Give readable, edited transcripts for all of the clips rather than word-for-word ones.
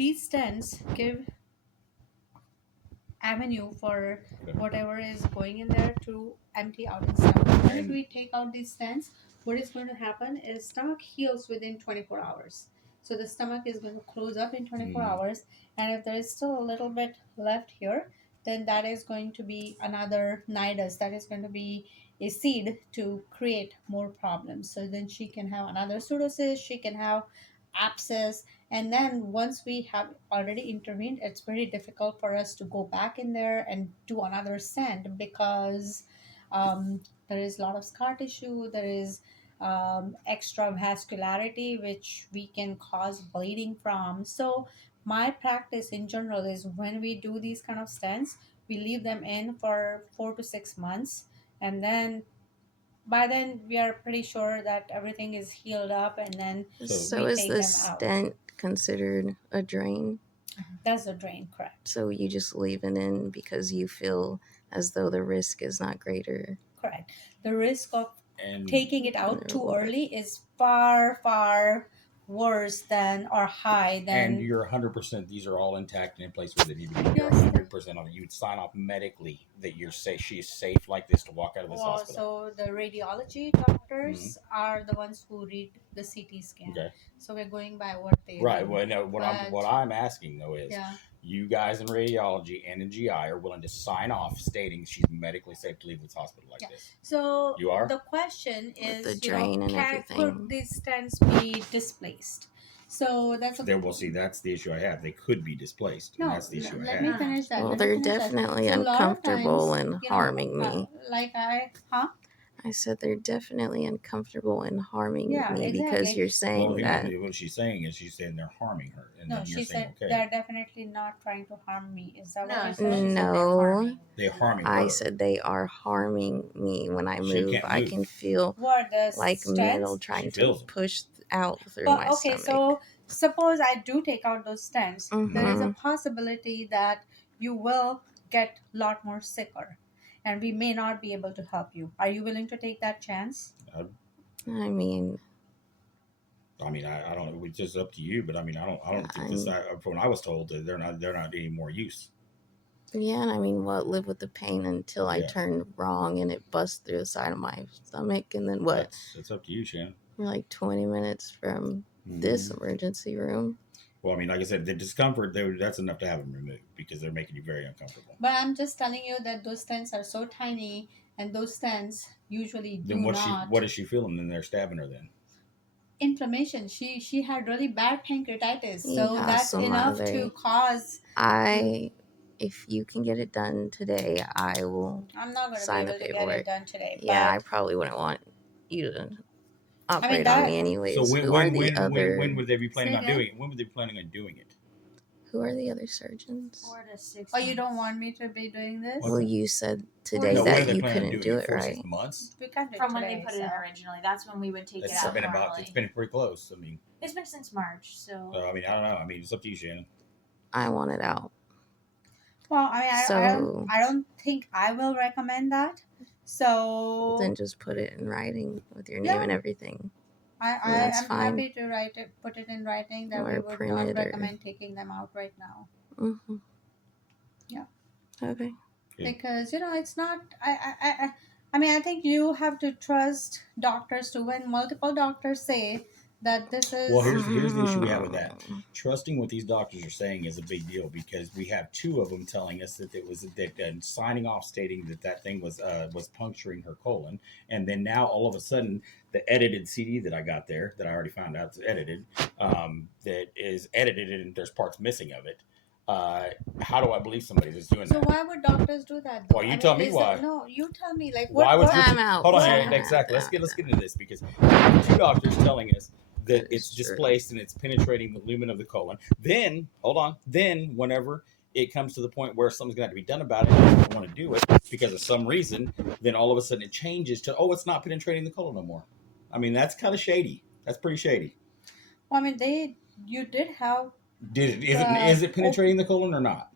these stents give avenue for whatever is going in there to empty out in stomach. The minute we take out these stents, what is going to happen is stomach heals within 24 hours. So the stomach is going to close up in 24 hours, and if there is still a little bit left here, then that is going to be another nidus. That is going to be a seed to create more problems. So then she can have another pseudocyst, she can have abscess, and then once we have already intervened, it's very difficult for us to go back in there and do another stent because there is a lot of scar tissue, there is extra vascularity which we can cause bleeding from. So my practice in general is when we do these kind of stents, we leave them in for 4 to 6 months, and then by then we are pretty sure that everything is healed up, and then So we is take the them out. stent considered a drain? That's a drain, correct? So you just leave it in because you feel as though the risk is not greater. Correct. The risk of And taking it out too early is far worse than or high than. and you're 100%. These are all intact and in place where they need to be. You're Yes. 100% on it. You would sign off medically that you're safe. She is safe like this to walk out of this Well, hospital. so the radiology doctors are the ones who read the CT scan. Okay. So we're going by what they Right. read. Well, no. What I'm asking though is, Yeah. you guys in radiology and in GI are willing to sign off stating she's medically safe to leave this hospital like this. So You are? the question is, the drain and everything. could these stents be displaced? So that's a There, well, see, that's the issue I have. They could be displaced. no. And that's the issue I Let have. me finish that. Well, let me they're finish that. definitely So a lot of uncomfortable times, and harming me. Like I said they're definitely uncomfortable and harming Yeah, me because exactly. you're saying that. What she's saying is she's saying they're harming her, and No, then you're she saying said they're definitely not trying to harm me. Is that what you said? she said No. they're harming her. I said they are harming me when I She move. can't I move. can feel What the like stents? metal trying She to feels them. push out through Well, my okay, stomach. so suppose I do take out those stents. There is a Mhm. possibility that you will get a lot more sicker, and we may not be able to help you. Are you willing to take that chance? I mean, I don't know. It's just up to you. But I don't think this. From what I was told, that they're not any more use. yeah, and I mean, what? Live with the pain until I Yeah. turn wrong and it busts through the side of my stomach, and then what? It's up to you, Shan. We're like 20 minutes from this emergency room. Well, like I said, the discomfort, that's enough to have them removed because they're making you very uncomfortable. But I'm just telling you that those stents are so tiny, and those stents usually do Then not. what is she feeling? Then they're stabbing her. Then Inflammation. She had really bad pancreatitis, so Yeah, that's so enough madre. to cause. If you can get it done today, I will I'm not going to be sign able the to get paperwork. it done today. Yeah, but I probably wouldn't want you to operate that- on me anyways. so Who are the other? when would they be planning on Say again? doing it? When would they be planning on doing it? Who are the other surgeons? 4 to 6 Oh, you don't months. want me to be doing this? Well, you said today No, when are that they you planning on couldn't doing do it 4 to right. 6 months. We can't do it From when today, they put it in so. originally. That's when we would take It's it out been normally. it's been pretty close. It's been since March, so I don't know. It's up to you, Shannon. I want it out. Well, I So- don't think I will recommend that. So Then just put it in writing with your name Yeah. and everything. I that's am fine. happy to put it in writing that Or we would print not it or- recommend taking them out right now. Mm-hmm. Yeah. Okay. Yeah. Because it's not. I think you have to trust doctors too. When multiple doctors say that this is. Well, here's the issue we have with that. Trusting what these doctors are saying is a big deal because we have 2 of them telling us that it was signing off stating that thing was puncturing her colon, and then now all of a sudden the edited CD that I got there that I already found out is edited, that is edited and there's parts missing of it. How do I believe somebody that's doing So that? why would doctors do that? Though? Well, you tell me is why. No, you tell me. Like Why would what? Time out. Hold on, Time Aaron, out. exactly. Let's Time get into this because 2 doctors telling us that That is it's true. displaced and it's penetrating the lumen of the colon. Then, hold on. Then, whenever it comes to the point where something's going to have to be done about it, and you don't want to do it because of some reason, then all of a sudden it changes to, it's not penetrating the colon no more. That's kind of shady. That's pretty shady. Well, you did have Is it penetrating the colon or not?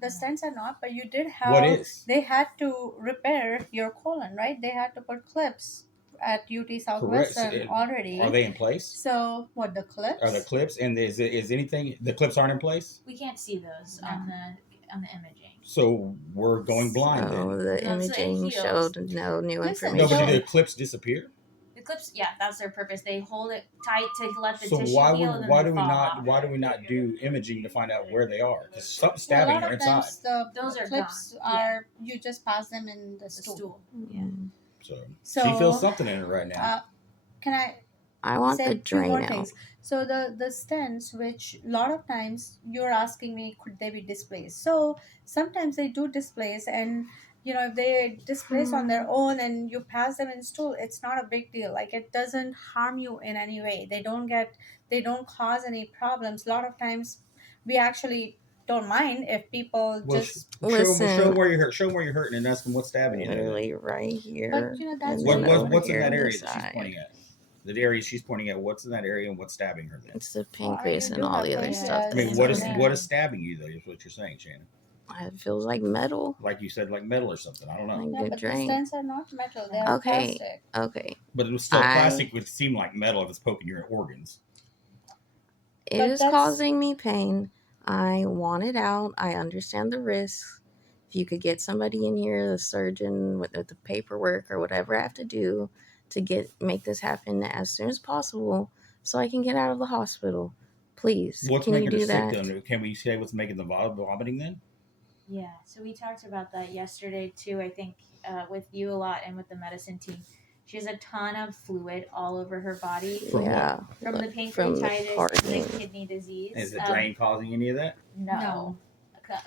the stents are not, but you did have. What is? They had to repair your colon, right? They had to put clips at UT Correct. Southwestern already. Are they in place? So what, the clips? Are the clips and is anything? The clips aren't in place. We can't see those on the imaging. So we're going blind So then. the No, so it imaging heals. showed no new Listen, No, but information. do the clips disappear? The clips, yeah, that's their purpose. They hold it tight to let the So tissue why heal, would and then why they do we fall not off. why do we not do imaging to find out where they are? Because something Well, a stabbing lot are of inside. times the Those are clips gone. are you just pass them in the The stool. stool. Yeah. So she feels something in it right now. Can I I want say the a few more drain out. things? So the stents, which a lot of times you're asking me, could they be displaced? So sometimes they do displace, and if they displace on their own and you pass them in stool, it's not a big deal. Like, it doesn't harm you in any way. They don't cause any problems. A lot of times we actually don't mind if people Well, just. show them Listen, where you're hurt. Show them where you're hurting and ask them what's stabbing you there. literally right here, that's and What, then really over what's in here that on the area that she's side. pointing at? The area she's pointing at. What's in that area and what's stabbing her then? It's the Well, pancreas you and do all have the other pancreas. stuff. I mean, That's what is on Yeah. what is stabbing you though? Is what you're saying, Shannon? there. It feels like metal. Like you said, like metal or something. I don't know. Like Yeah, good but the drain. stents are not metal; they are Okay. plastic. Okay. But it was still I- plastic would seem like metal if it's poking your organs. It But is that's- causing me pain. I want it out. I understand the risks. If you could get somebody in here, the surgeon with the paperwork or whatever I have to do to make this happen as soon as possible, so I can get out of the hospital. Please, What's can you making her do sick that? then? Can we say what's making the vomiting then? Yeah, so we talked about that yesterday too. I think with you a lot and with the medicine team. She has a ton of fluid all over her body From what? Yeah, from the from the pancreatitis and parking. the kidney disease. Is the drain causing any of that? No.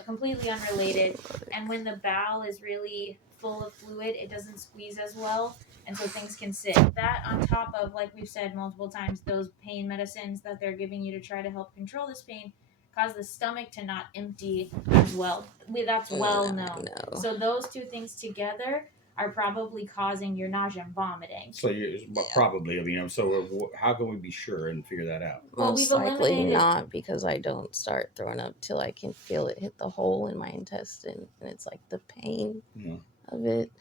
Completely unrelated. And when the bowel is really full of fluid, it doesn't squeeze as well, and so things can sit. That on top of, like we've said multiple times, those pain medicines that they're giving you to try to help control this pain cause the stomach to not empty as well. That's well known. No. So those two things together are probably causing your nausea and vomiting. So probably, so how can we be sure and figure that out? Well, Most we've likely eliminated- not, because I don't start throwing up till I can feel it hit the hole in my intestine, and it's like the pain Yeah. of it.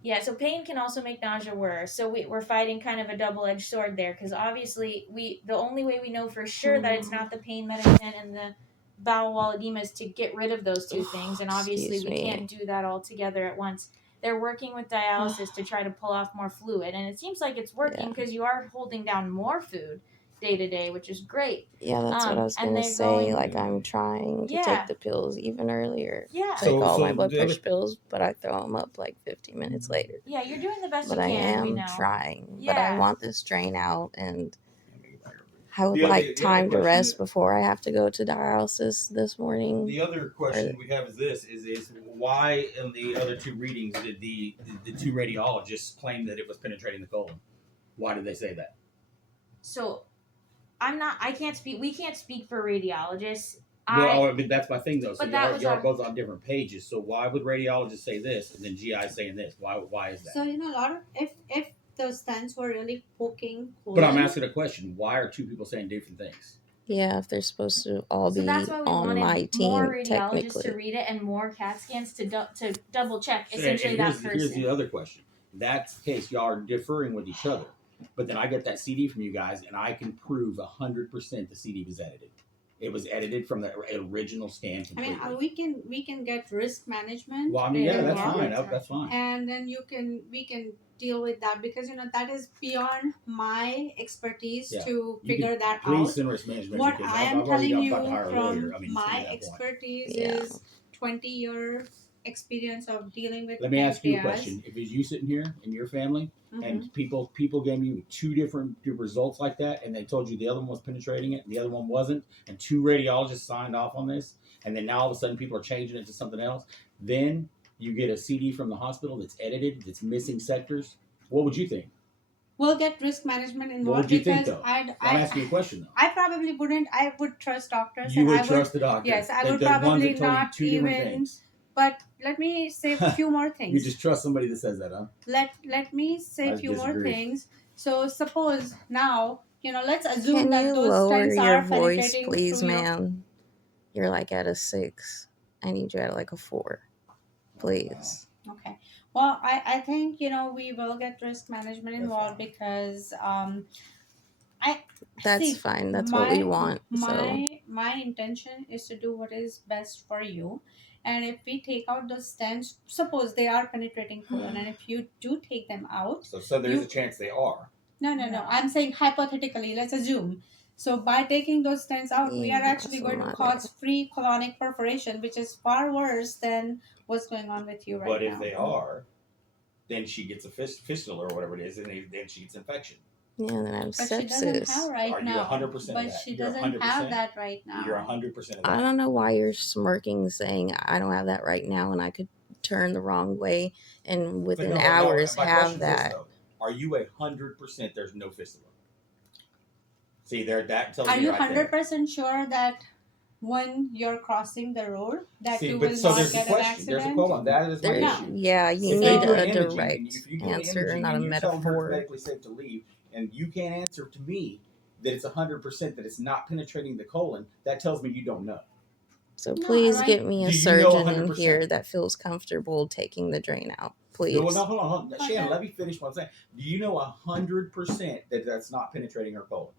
Yeah, so pain can also make nausea worse. So we're fighting kind of a double-edged sword there, because obviously the only way we know for sure that it's not the pain medicine and the bowel wall edema is to get rid of those two things, and obviously Excuse we me. can't do that all together at once. They're working with dialysis to try to pull off more fluid, and it seems like it's working Yeah. because you are holding down more food day to day, which is great. Yeah, that's what I was and gonna they're say. going- Like, I'm trying to Yeah. take the pills even earlier. Yeah. Take all my blood the other- pressure pills, but I throw them up like 15 minutes later. Yeah, you're doing the best But you I can. We am know. trying. But I Yeah. want this drain out, and I would The other- like the other time to question rest that- before I have to go to dialysis this morning. The other question we have is this: is why in the other two readings did the two radiologists claim that it was penetrating the colon? Why did they say that? So I can't speak. We can't speak for radiologists. Well, I mean, that's my thing though. So But that was y'all are our- both on different pages. So why would radiologists say this and then GI saying this? Why is that? So a lot of if those stents were really poking colon, But I'm asking a question: why are two people saying different things? Yeah, if they're supposed to all So be that's why we on wanted my team, more radiologists technically. to read it and more CAT scans to double check So, essentially and that here's person. the other question. That's the case. Y'all are differing with each other. But then I get that CD from you guys, and I can prove 100% the CD was edited. It was edited from the original scan I completely. mean, we can get risk management. Well, I mean, yeah, that's involved, fine. That's fine. And then we can deal with that, because that is beyond my expertise Yeah. to You figure can that Please out. send risk management. What because I am I've already telling you got to hire a lawyer. from I mean, my to that point. expertise Yeah. is 20-year experience of dealing with. Let me ask you a pancreas. question. If it's you sitting here in your family, Mhm. and people gave you two different results like that, and they told you the other one was penetrating it and the other one wasn't, and two radiologists signed off on this, and then now all of a sudden people are changing it to something else, then you get a CD from the hospital that's edited, that's missing sectors. What would you think? We'll get risk management involved. What would you think, because though? I'm asking you a question though. I probably wouldn't. I would trust doctors. You and would I trust the doctor. Yes, I the would the ones probably that told you not two different even. things. But let me say a few more things. You just trust somebody that says that, huh? Let me say a I few more disagree. things. So suppose now, let's assume Can that you those lower stents your are voice, penetrating please, through your. ma'am? You're like at a 6. I need you at like a 4. Please. Okay. Well, I think, we will get risk management That's involved fine. because I That's see fine. That's what we my want. So my intention is to do what is best for you. And if we take out the stents, suppose they are penetrating colon, and if you do take them out, So there's a you chance they are. no. No. I'm saying hypothetically, let's assume. So by taking those stents out, we are yeah, actually su going to madre. cause free colonic perforation, which is far worse than what's going on with you right But if now. they are, then she gets a fistula or whatever it is, and then she gets infection. Yeah, and then I have But she doesn't have sepsis. right Are you now. 100% of But that? she You're doesn't have 100%. that right now. You're 100% of I that. don't know why you're smirking, saying I don't have that right now, and I could turn the wrong way and But within no. hours My have question is this that. though: are you 100%? There's no fistula. See, there that tells Are me you right there. 100% sure that when you're crossing the road that See, you but will so not there's a get an question. There's a accident? quote on that. Is my There, No. issue. yeah, you If they need do an a imaging, and direct if you do an answer, imaging, not a and you tell them her it's metaphor. medically safe to leave, and you can't answer to me that it's 100% that it's not penetrating the colon, that tells me you don't know. So No, please right? get me a Do you know surgeon in 100%? here that feels comfortable taking the drain out, No, please. hold on. Oh, Shannon, that- let me finish what I'm saying. Do you know 100% that that's not penetrating her colon?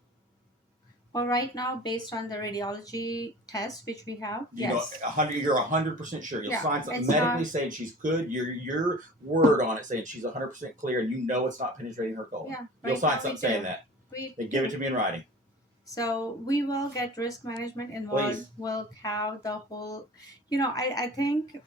Well, right now, based on the radiology test which we have, You know, yes. 100. You're 100% sure. You'll Yeah, sign something it's medically not. saying she's good. Your word on it saying she's 100% clear, and you know it's not penetrating her colon. Yeah, You'll right sign now we something saying do. that. We Then give it do. to me in writing, So we will get risk management involved. please. We'll have the whole, I think,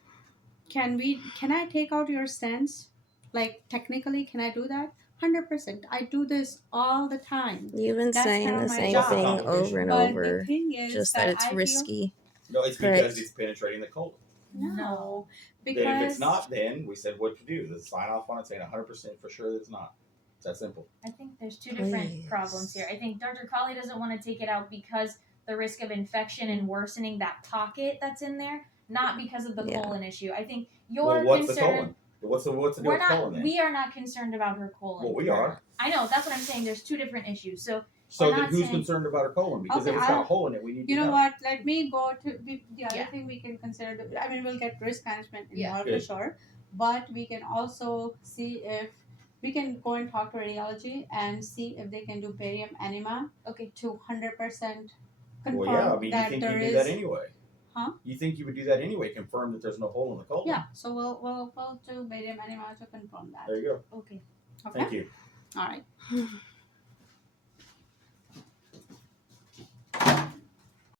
can I take out your stents? Like, technically, can I do that? 100%. I do this all the time. You've been That's saying kind of the my same What's the job. thing over complication? and But the over, thing is just that that it's I feel risky. No, it's But because it's penetrating the colon. no, Then if it's because not, then we said what to do. Let's sign off on it saying 100% for sure that it's not. It's that simple. I think there's two different Please. problems here. I think Dr. Colley doesn't want to take it out because the risk of infection and worsening that pocket that's in there, not because of the Yeah. colon issue. I think Well, you're what's the concerned. colon? What's the deal We're with the not. colon then? We are not concerned about her colon. Well, we are. I know. That's what I'm saying. There's two different issues. So So we're then not who's saying- concerned about her colon? Because Okay, if it's got a I'll- hole in it, we need to you know know. what? Let me go to the other Yeah. thing we can consider. I mean, we'll get risk management Yeah. involved for Good. sure, but we can also see if we can go and talk to radiology and see if they can do barium enema. Okay. To 100% confirm Well, yeah. I mean, you that think there you'd is. do that anyway? Huh? You think you would do that anyway? Confirm that there's no hole in the colon. Yeah. So we'll do barium enema to confirm that. There you go. Okay. Okay. Thank you. All right.